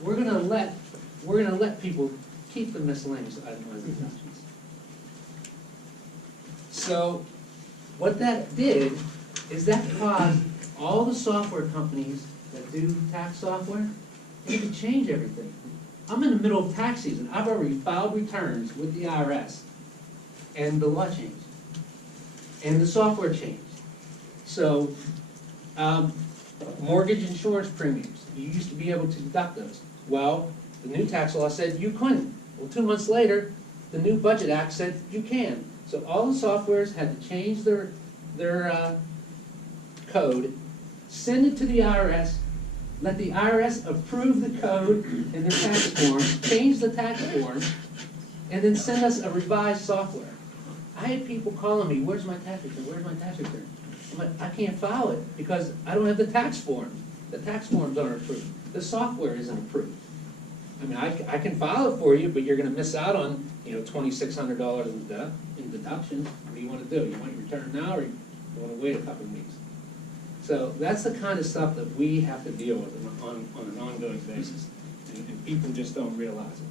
we're gonna let people keep the miscellaneous itemized deductions. So what that did is that caused all the software companies that do tax software, they had to change everything. I'm in the middle of tax season. I've already filed returns with the IRS, and the law changed, and the software changed. So, mortgage insurance premiums, you used to be able to deduct those. Well, the new tax law said you couldn't. Well, 2 months later, the new Budget Act said you can. So all the softwares had to change their code, send it to the IRS, let the IRS approve the code in their tax form, change the tax form, and then send us a revised software. I had people calling me, where's my tax return, where's my tax return? I'm like, I can't file it because I don't have the tax form. The tax forms aren't approved. The software isn't approved. I mean, I can file it for you, but you're gonna miss out on, $2,600 in deductions. What do you wanna do? You want your return now, or you wanna wait a couple of weeks? So that's the kind of stuff that we have to deal with on an ongoing basis, and people just don't realize it.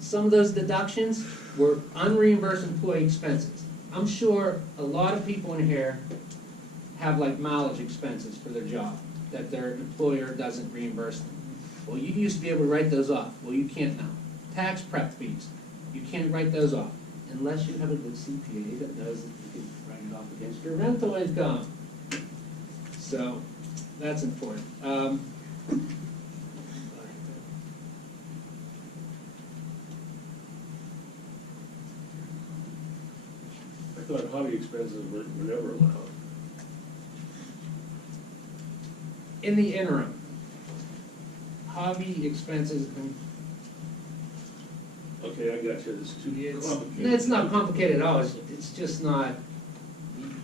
Some of those deductions were unreimbursed employee expenses. I'm sure a lot of people in here have like mileage expenses for their job that their employer doesn't reimburse them. Well, you used to be able to write those off. Well, you can't now. Tax prep fees, you can't write those off unless you have a good CPA that knows that you can write it off against your rental income. So that's important. I thought hobby expenses were never allowed. In the interim, hobby expenses, Okay, I got you, it's too complicated. it's not complicated at all. It's just not.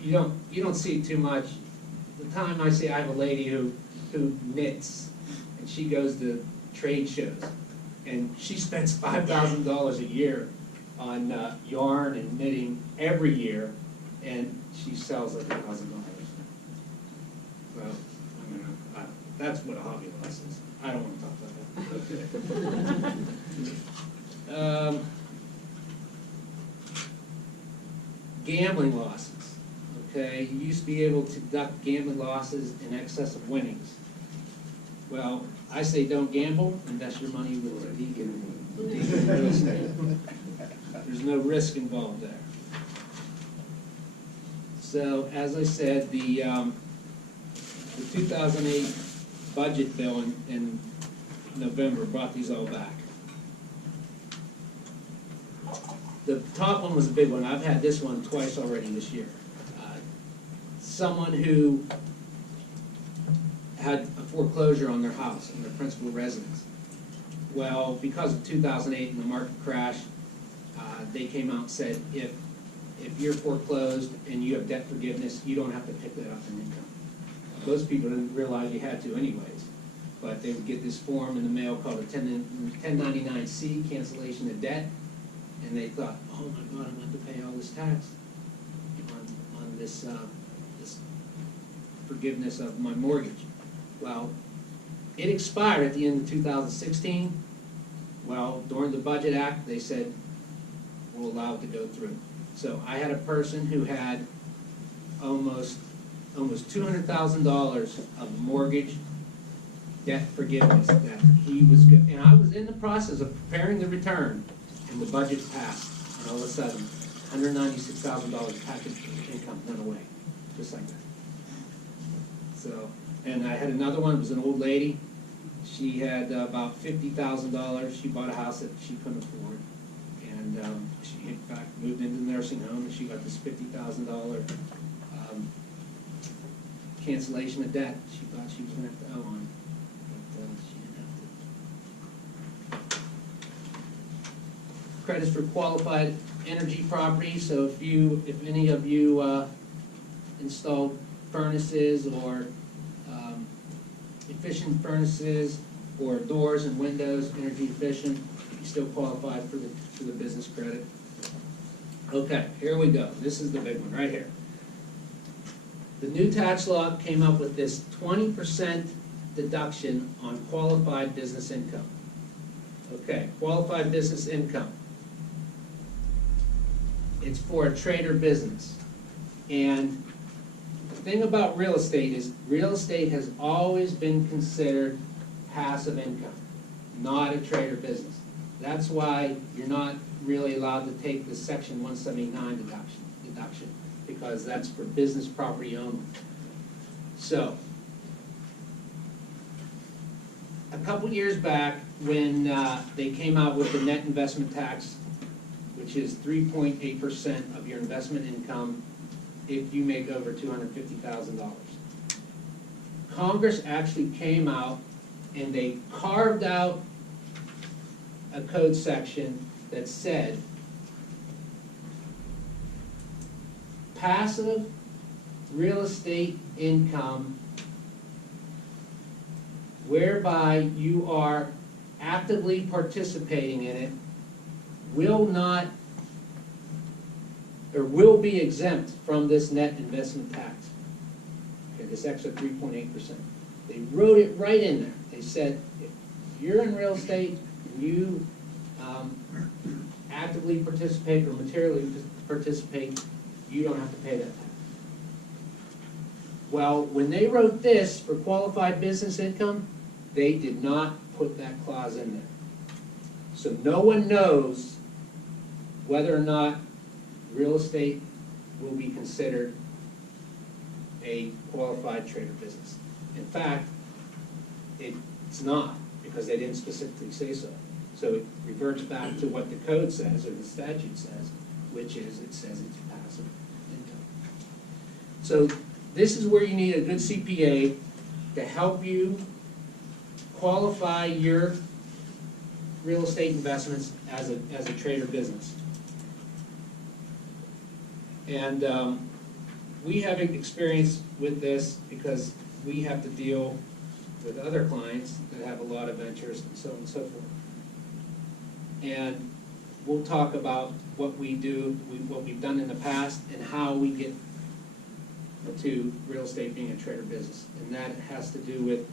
You don't see it too much. The time I see, I have a lady who knits, and she goes to trade shows, and she spends $5,000 a year on yarn and knitting every year, and she sells like $1,000. Well, I mean, that's what a hobby loss is. I don't want to talk about that. Okay. Gambling losses. Okay, you used to be able to deduct gambling losses in excess of winnings. Well, I say don't gamble, invest your money with Deacon real estate. There's no risk involved there. So, as I said, the 2008 budget bill in November brought these all back. The top one was a big one. I've had this one twice already this year. Someone who had a foreclosure on their house, on their principal residence. Well, because of 2008 and the market crash, they came out and said, if you're foreclosed and you have debt forgiveness, you don't have to pick that up in income. Most people didn't realize you had to anyways, but they would get this form in the mail called a 1099-C, cancellation of debt, and they thought, oh my God, I'm going to have to pay all this tax on this forgiveness of my mortgage. Well, it expired at the end of 2016. Well, during the Budget Act, they said, we'll allow it to go through. So I had a person who had almost $200,000 of mortgage debt forgiveness that he was good, and I was in the process of preparing the return, and the budget passed, and all of a sudden, $196,000 package income went away, just like that. So, and I had another one. It was an old lady. She had about $50,000. She bought a house that she couldn't afford, and she in fact moved into the nursing home, and she got this $50,000 cancellation of debt. She thought she was going to have to owe on, but she didn't have to. Credits for qualified energy properties. So if any of you installed furnaces or efficient furnaces or doors and windows, energy efficient, you still qualify for the business credit. Okay, here we go. This is the big one right here. The new tax law came up with this 20% deduction on qualified business income. Okay, qualified business income. It's for a trader business. And the thing about real estate is real estate has always been considered passive income, not a trader business. That's why you're not really allowed to take the Section 179 deduction, because that's for business property only. So, a couple years back, when they came out with the net investment tax, which is 3.8% of your investment income if you make over $250,000. Congress actually came out and they carved out a code section that said passive real estate income whereby you are actively participating in it will not, or will be exempt from this net investment tax. Okay, this extra 3.8%. They wrote it right in there. They said, if you're in real estate and you actively participate or materially participate, you don't have to pay that tax. Well, when they wrote this for qualified business income, they did not put that clause in there. So no one knows whether or not real estate will be considered a qualified trader business. In fact, it's not, because they didn't specifically say so. So it reverts back to what the code says, or the statute says, which is, it says it's passive income. So this is where you need a good CPA to help you qualify your real estate investments as a trader business. And we have experience with this because we have to deal with other clients that have a lot of ventures and so on and so forth. And we'll talk about what we do, what we've done in the past, and how we get to real estate being a trader business. And that has to do with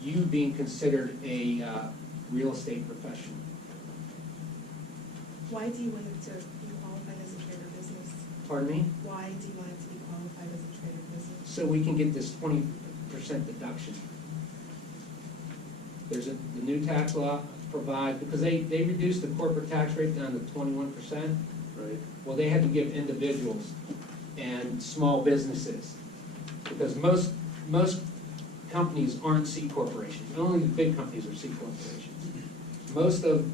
you being considered a real estate professional. Why do you want it to be qualified as a trader business? Pardon me? Why do you want it to be qualified as a trader business? So we can get this 20% deduction. There's the new tax law provides, because they reduced the corporate tax rate down to 21%. Right. Well, they had to give individuals and small businesses, because most companies aren't C corporations. Only the big companies are C corporations. Most of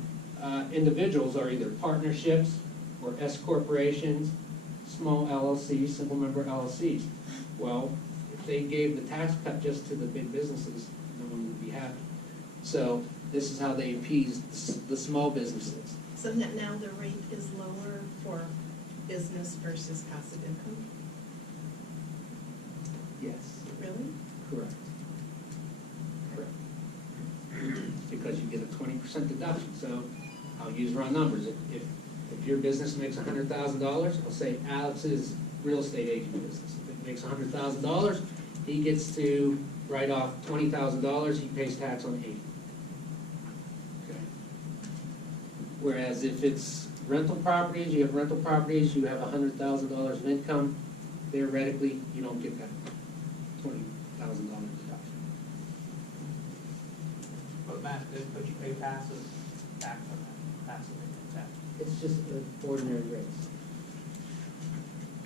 individuals are either partnerships or S corporations, small LLCs, simple member LLCs. Well, if they gave the tax cut just to the big businesses, no one would be happy. So this is how they appease the small businesses. So now the rate is lower for business versus passive income? Yes, Really? correct. Correct. Because you get a 20% deduction. So I'll use round numbers. If your business makes $100,000, I'll say Alex's real estate agent business. If it makes $100,000, he gets to write off $20,000. He pays tax on $80,000. Okay. Whereas if it's rental properties, you have rental properties, you have $100,000 of income, theoretically, you don't get that $20,000 deduction. But Matt, but you pay passive tax on that, passive income tax. It's just ordinary rates.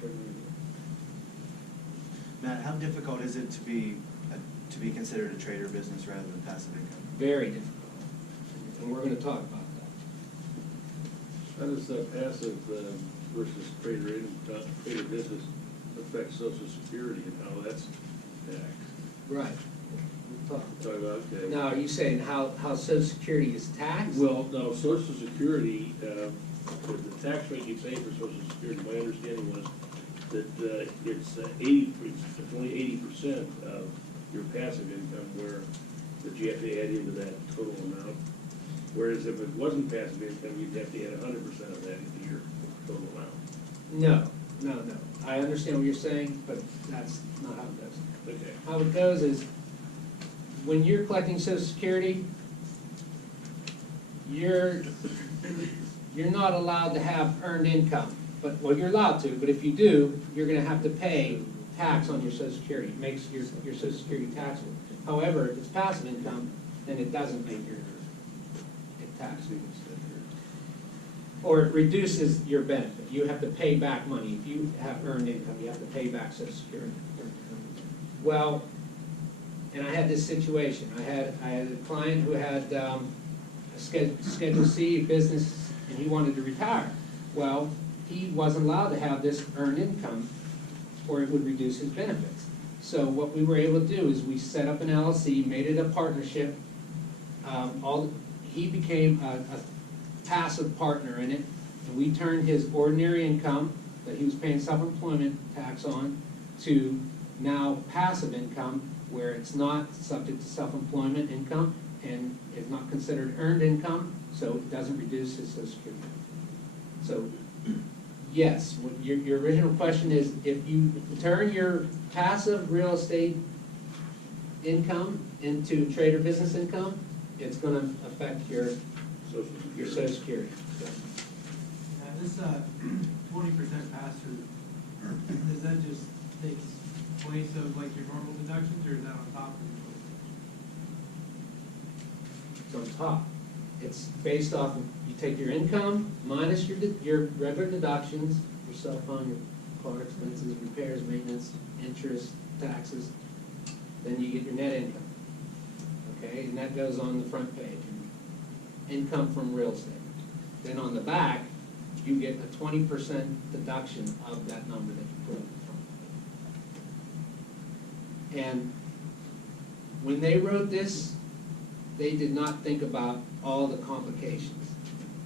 Ordinary rates. Matt, how difficult is it to be considered a trader business rather than passive income? Very difficult. And we're going to talk about that. How does passive versus trader business affect Social Security and how that's taxed? Right. We'll talk. Talk about, okay. Now, are you saying how Social Security is taxed? Well, no, Social Security, the tax rate you pay for Social Security, my understanding was that it's only 80% of your passive income that you have to add into that total amount. Whereas if it wasn't passive income, you'd have to add 100% of that into your total amount. No. I understand what you're saying, but that's not how it goes. Okay. How it goes is when you're collecting Social Security, you're not allowed to have earned income. But, well, you're allowed to, but if you do, you're gonna have to pay tax on your Social Security. It makes your Social Security taxable. However, if it's passive income, then it doesn't make your it taxable. Or it reduces your benefit. You have to pay back money. If you have earned income, you have to pay back Social Security. Well, and I had this situation. I had a client who had a Schedule C business, and he wanted to retire. Well, he wasn't allowed to have this earned income, or it would reduce his benefits. So what we were able to do is we set up an LLC, made it a partnership. He became a passive partner in it, and we turned his ordinary income that he was paying self-employment tax on to now passive income, where it's not subject to self-employment income and is not considered earned income, so it doesn't reduce his Social Security. So, yes, what your original question is, if you turn your passive real estate income into trade or business income, it's gonna affect your Social Security. So, This 20% pass-through, does that just take place of like your normal deductions, or is that on top of it's on top. It's based off of, you take your income minus your regular deductions, your cell phone, your car expenses, repairs, maintenance, interest, taxes, then you get your net income. Okay, and that goes on the front page. Income from real estate. Then on the back, you get a 20% deduction of that number that you put up front. And when they wrote this, they did not think about all the complications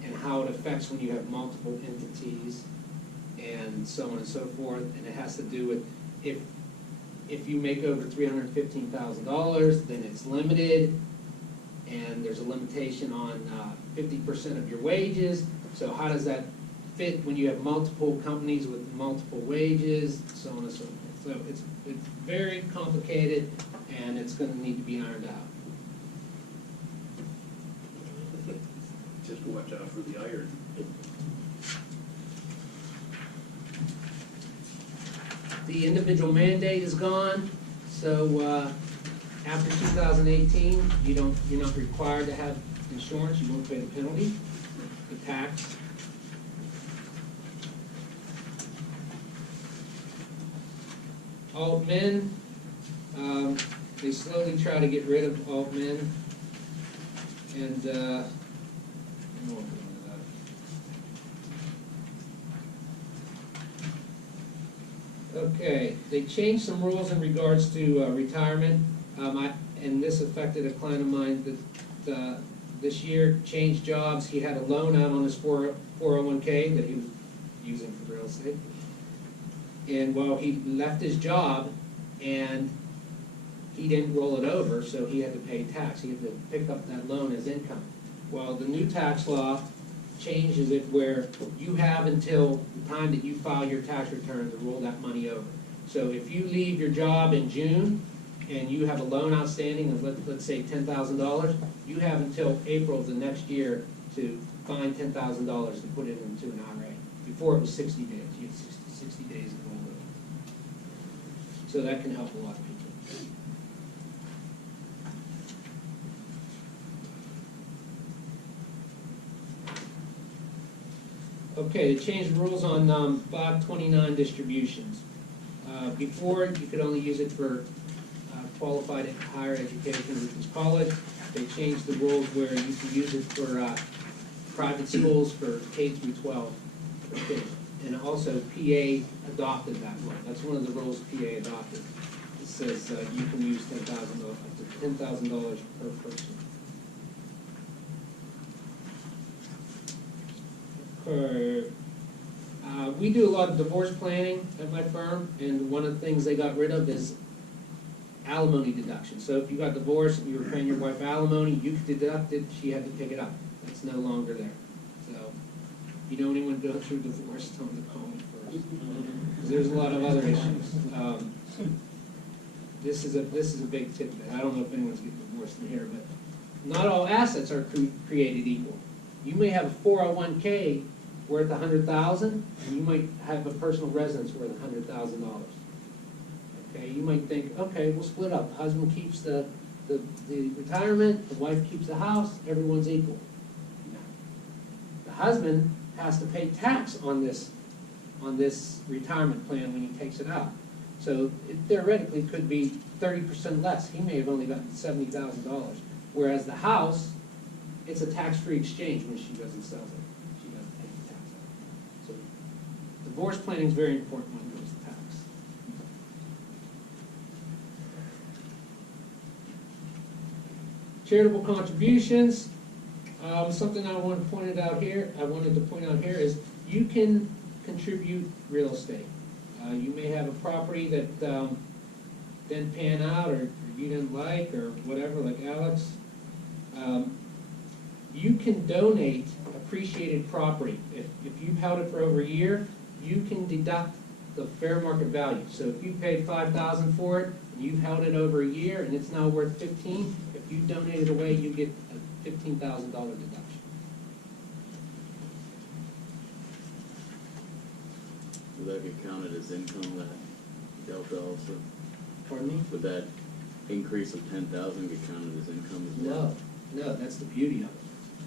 and how it affects when you have multiple entities and so on and so forth. And it has to do with if you make over $315,000, then it's limited, and there's a limitation on 50% of your wages. So how does that fit when you have multiple companies with multiple wages, so on and so forth. So it's very complicated, and it's gonna need to be ironed out. Just watch out for the iron. The individual mandate is gone, so after 2018, you're not required to have insurance. You won't pay the penalty, the tax. Alt men, they slowly try to get rid of alt men, and I'm working on that. Okay, they changed some rules in regards to retirement, and this affected a client of mine that this year changed jobs. He had a loan out on his 401k that he was using for real estate. And well, he left his job and he didn't roll it over, so he had to pay tax. He had to pick up that loan as income. Well, the new tax law changes it where you have until the time that you file your tax return to roll that money over. So if you leave your job in June and you have a loan outstanding of, let's say, $10,000, you have until April of the next year to find $10,000 to put it into an IRA. Before it was 60 days. You had 60 days to roll it over. So that can help a lot of people. Okay, they changed the rules on 529 distributions. Before, you could only use it for qualified higher education, which is college. They changed the rules where you can use it for private schools for K through 12 for kids. And also PA adopted that rule. That's one of the rules PA adopted. It says you can use up to $10,000 per person. We do a lot of divorce planning at my firm, and one of the things they got rid of is alimony deduction. So if you got divorced and you were paying your wife alimony, you could deduct it, she had to pick it up. That's no longer there. So if you know anyone going through divorce, tell them to call me first. Because there's a lot of other issues. This is a big tidbit. I don't know if anyone's getting divorced in here, but not all assets are created equal. You may have a 401k worth $100,000, and you might have a personal residence worth $100,000. Okay, you might think, okay, we'll split up. The husband keeps the retirement, the wife keeps the house, everyone's equal. The husband has to pay tax on this retirement plan when he takes it out. So it theoretically could be 30% less. He may have only gotten $70,000. Whereas the house, it's a tax-free exchange when she doesn't sell it. She doesn't pay the tax on it. So divorce planning is very important when it comes to tax. Charitable contributions, something I wanted to point out here is you can contribute real estate. You may have a property that didn't pan out, or you didn't like, or whatever, like Alex. You can donate appreciated property. If you've held it for over a year, you can deduct the fair market value. So if you paid $5,000 for it, and you've held it over a year, and it's now worth $15,000, if you donate it away, you get a $15,000 deduction. Would that get counted as income, that delta also? Pardon me? Would that increase of 10,000 get counted as income as well? No, that's the beauty of it.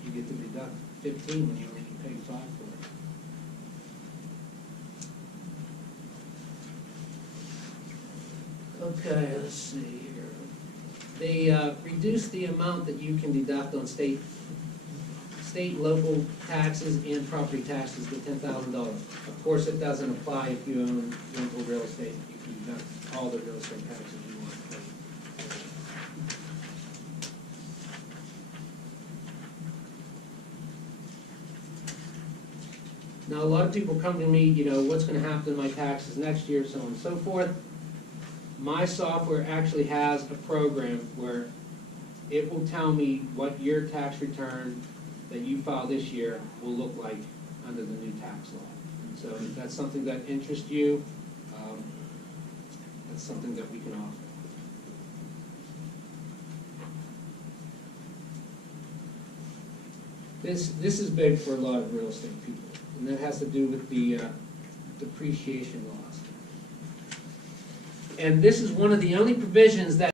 You get to deduct 15 when you only paid 5 for it. Okay, let's see here. They reduced the amount that you can deduct on state, local taxes and property taxes to $10,000. Of course, it doesn't apply if you own rental real estate. You can deduct all the real estate taxes you want to pay. Now, a lot of people come to me, what's going to happen to my taxes next year, so on and so forth. My software actually has a program where it will tell me what your tax return that you file this year will look like under the new tax law. So if that's something that interests you, that's something that we can offer. This is big for a lot of real estate people, and that has to do with the depreciation laws. And this is one of the only provisions that